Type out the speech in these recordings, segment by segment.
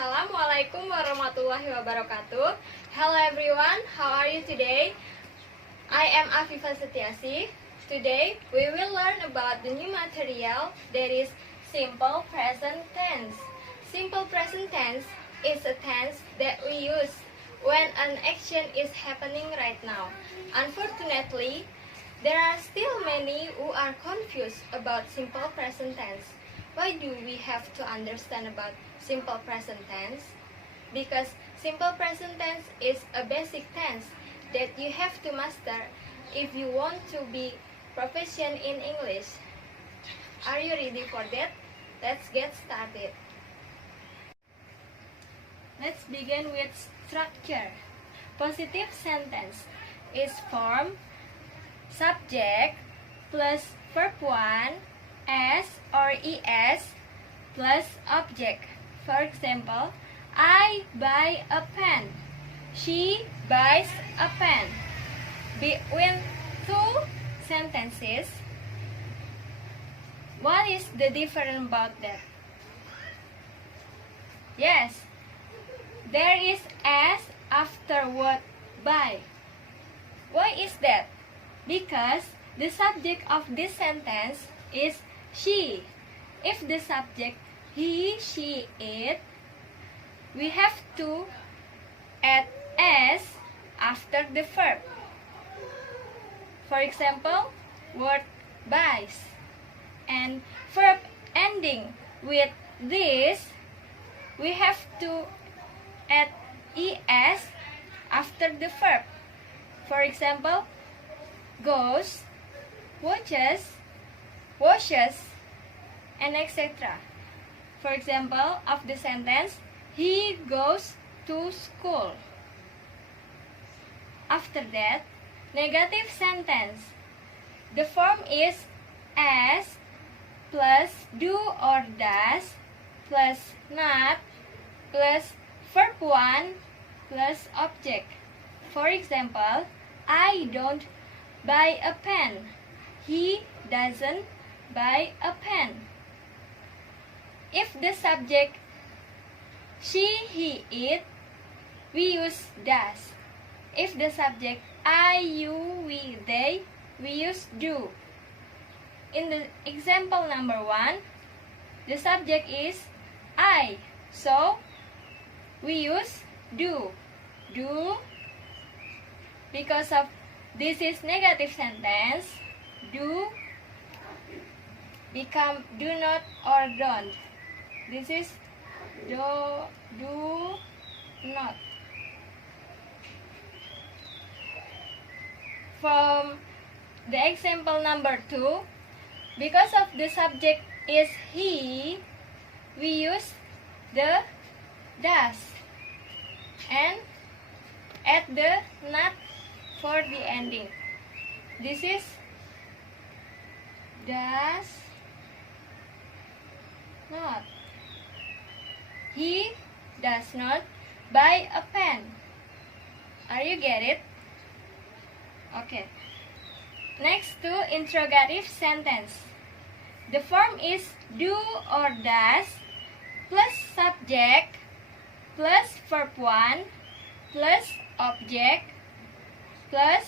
Assalamualaikum warahmatullahi wabarakatuh. Hello everyone, how are you today? I am Avifah Setyasih. Today we will learn about the new material that is simple present tense. Simple present tense is a tense that we use when an action is happening right now. Unfortunately, there are still many who are confused about simple present tense. Why do we have to understand about simple present tense? Because simple present tense is a basic tense that you have to master if you want to be proficient in English. Are you ready for that? Let's get started. Let's begin with structure. Positive sentence is form subject plus verb 1 S or ES plus object. For example, I buy a pen. She buys a pen. Between two sentences, what is the difference about that? Yes, there is S after word buy. Why is that? Because the subject of this sentence is she. If the subject he, she, it, we have to add S after the verb. For example, word buys and verb ending with this, we have to add ES after the verb. For example, goes, watches, washes, and etc. For example of the sentence, he goes to school. After that, negative sentence. The form is as plus do or does plus not plus verb 1 plus object. For example, I don't buy a pen. He doesn't buy a pen. If the subject she, he, it, we use does. If the subject I, you, we, they, we use do. In the example number 1, the subject is I, so we use do. Do, because of this is negative sentence, do become do not or don't. This is do not. From the example number 2, because of the subject is he, we use the does and add the not for the ending. This is does not. He does not buy a pen. Are you get it? Okay. Next to interrogative sentence. The form is do or does plus subject plus verb 1 plus object plus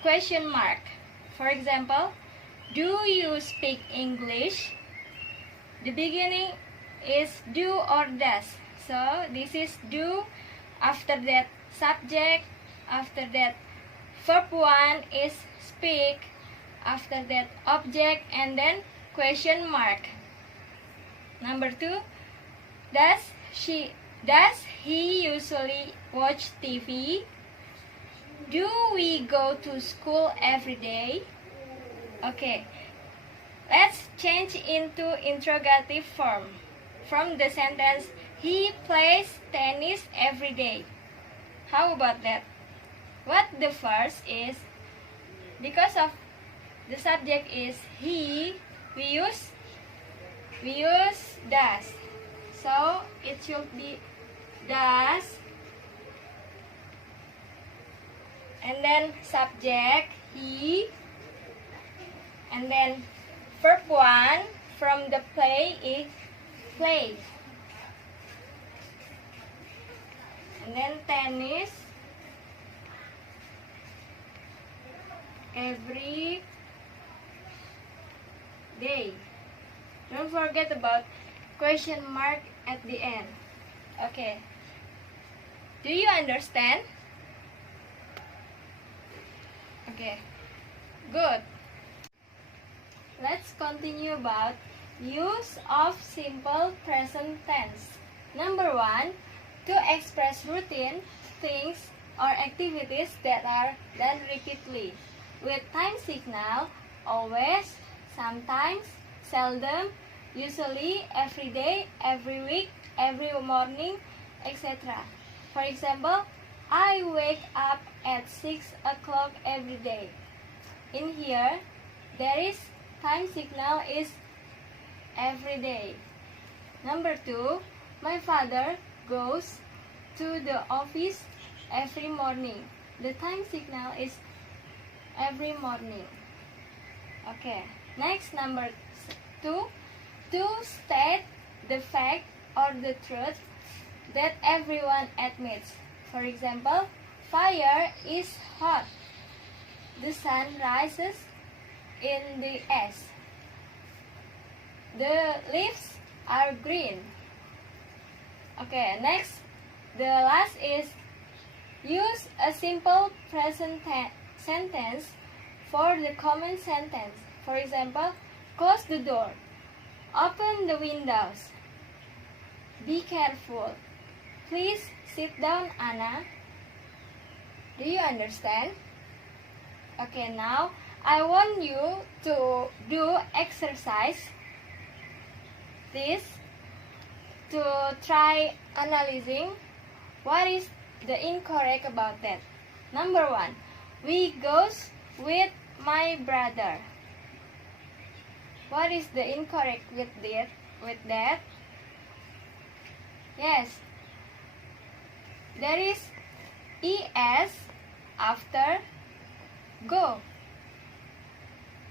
question mark. For example, do you speak English? The beginning is do or does. So this is do, after that subject, after that verb 1 is speak, after that object, and then question mark. Number 2, does he usually watch TV? Do we go to school every day? Okay, let's change into interrogative form. From the sentence, he plays tennis every day. How about that? What the first is, because of the subject is he, we use does. So it should be does, and then subject he, and then verb 1 from the play is play. And then tennis every day. Don't forget about question mark at the end. Okay. Do you understand? Okay. Good. Let's continue about use of simple present tense. Number 1, to express routine, things, or activities that are done repeatedly with time signal always, sometimes, seldom, usually, every day, every week, every morning, etc. For example, I wake up at 6 o'clock every day. In here, there is time signal is every day. Number 2, my father goes to the office every morning. The time signal is every morning. Okay. Next, number 2, to state the fact or the truth that everyone admits. For example, fire is hot. The sun rises in the east. The leaves are green. Okay, next, the last is use a simple present sentence for the common sentence. For example, close the door, open the windows, be careful, please sit down, Anna. Do you understand? Okay, now I want you to do exercise this to try analyzing what is the incorrect about that. Number 1, we goes with my brother. What is the incorrect with that? Yes, there is es after go.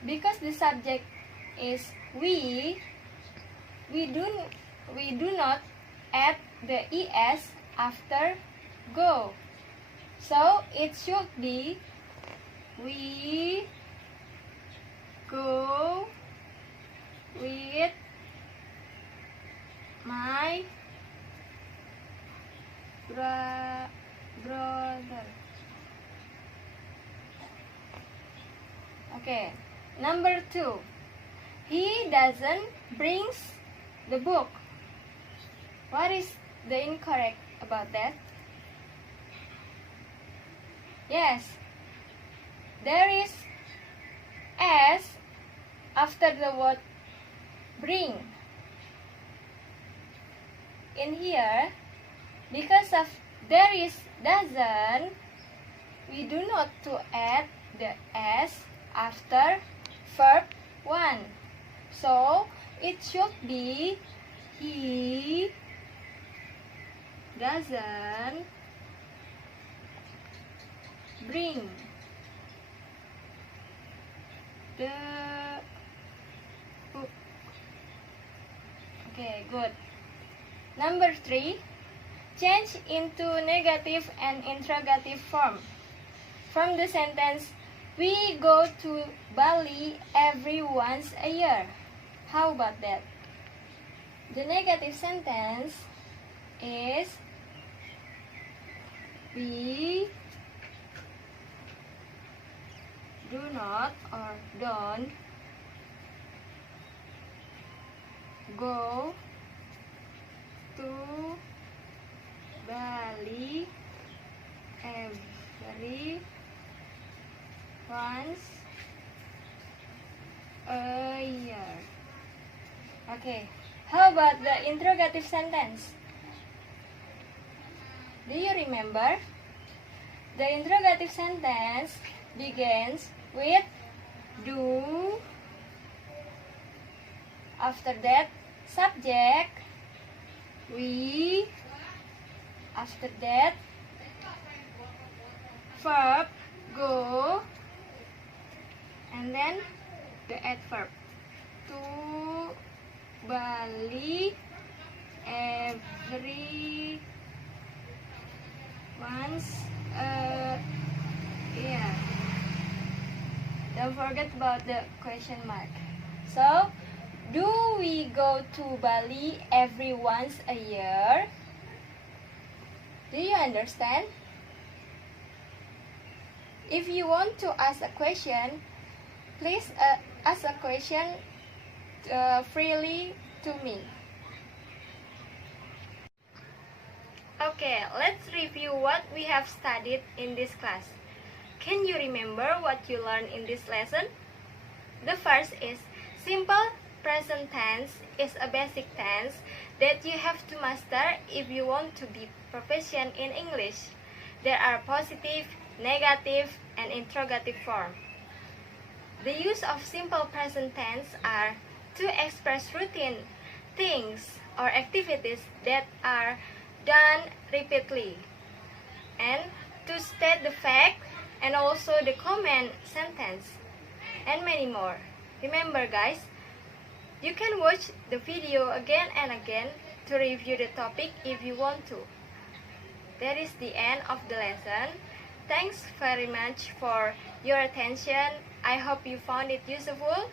Because the subject is we do not add the es after go. So it should be we go with my brother. Okay. Number 2, he doesn't brings the book. What is the incorrect about that? Yes, there is s after the word bring. In here, because of there is doesn't, we do not to add the s after verb 1. So it should be he doesn't bring the book. Okay, good. Number 3, change into negative and interrogative form. From the sentence, we go to Bali every once a year. How about that? The negative sentence is we do not or don't go to Bali every once a year. Okay, how about the interrogative sentence? Do you remember? The interrogative sentence begins with do. After that, subject, we. After that, verb, go. And then the adverb, to Bali every once. Yeah. Don't forget about the question mark. So, do we go to Bali every once a year? Do you understand? If you want to ask a question, please ask a question freely to me. Okay, let's review what we have studied in this class. Can you remember what you learned in this lesson? The first is simple present tense is a basic tense that you have to master if you want to be proficient in English. There are positive, negative, and interrogative form. The use of simple present tense are to express routine, things, or activities that are done repeatedly, and to state the fact and also the comment sentence, and many more. Remember guys, you can watch the video again and again to review the topic if you want to. That is the end of the lesson. Thanks very much for your attention. I hope you found it useful.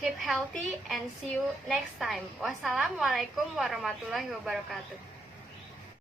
Keep healthy and see you next time. Wassalamualaikum warahmatullahi wabarakatuh.